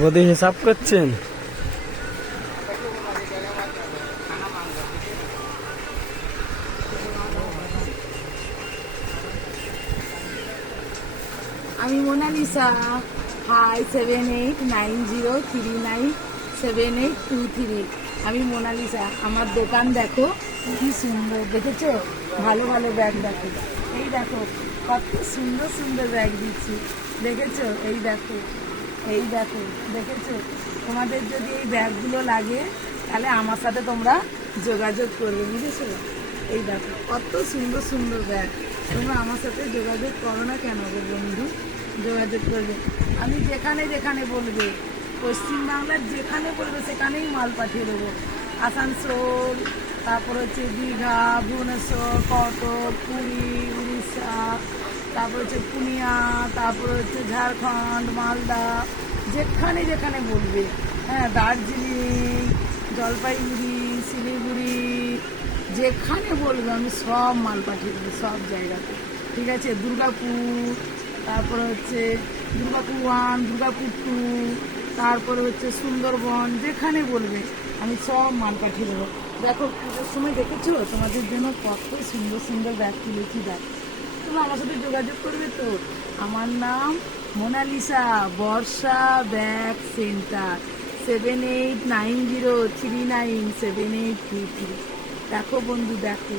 বোধে হিসাব করছেন। আমি মোনালিসা। হাই 7890397823। আমি মোনালিসা। আমার দোকান দেখো কি সুন্দর, দেখেছো? ভালো ভালো ব্যাগ দেখো, এই দেখো কত সুন্দর সুন্দর ব্যাগ দিচ্ছি, দেখেছো? এই দেখো, এই দেখো, দেখেছো? তোমাদের যদি এই ব্যাগগুলো লাগে তাহলে আমার সাথে তোমরা যোগাযোগ করবে, বুঝেছো? এই দেখো কত সুন্দর সুন্দর ব্যাগ, তোমরা আমার সাথে যোগাযোগ করো না কেন গো বন্ধু? যোগাযোগ করবে। আমি যেখানে যেখানে বলবে, পশ্চিমবাংলার যেখানে বলবে সেখানেই মাল পাঠিয়ে দেবো। আসানসোল, তারপর হচ্ছে দীঘা, ভুবনেশ্বর, কটক, পুরী, উড়িষ্যা, তারপর হচ্ছে পুনিয়া, তারপর হচ্ছে ঝাড়খণ্ড, মালদা, যেখানে যেখানে বলবে। হ্যাঁ, দার্জিলিং, জলপাইগুড়ি, শিলিগুড়ি, যেখানে বলবে আমি সব মাল পাঠিয়ে দেবো, সব জায়গাতে। ঠিক আছে? দুর্গাপুর, তারপরে হচ্ছে দুর্গাপুর 1, দুর্গাপুর 2, তারপরে হচ্ছে সুন্দরবন, যেখানে বলবে আমি সব মাল পাঠিয়ে দেবো। দেখো পুজোর সময় দেখেছো তোমাদের জন্য কত সুন্দর সুন্দর ব্যাগ তুলেছি। দেখ, তোমরা আমার সাথে যোগাযোগ করবে তো। আমার নাম মোনালিসা, বর্ষা ব্যাগ সেন্টার, 7890397823। দেখো বন্ধু, দেখো।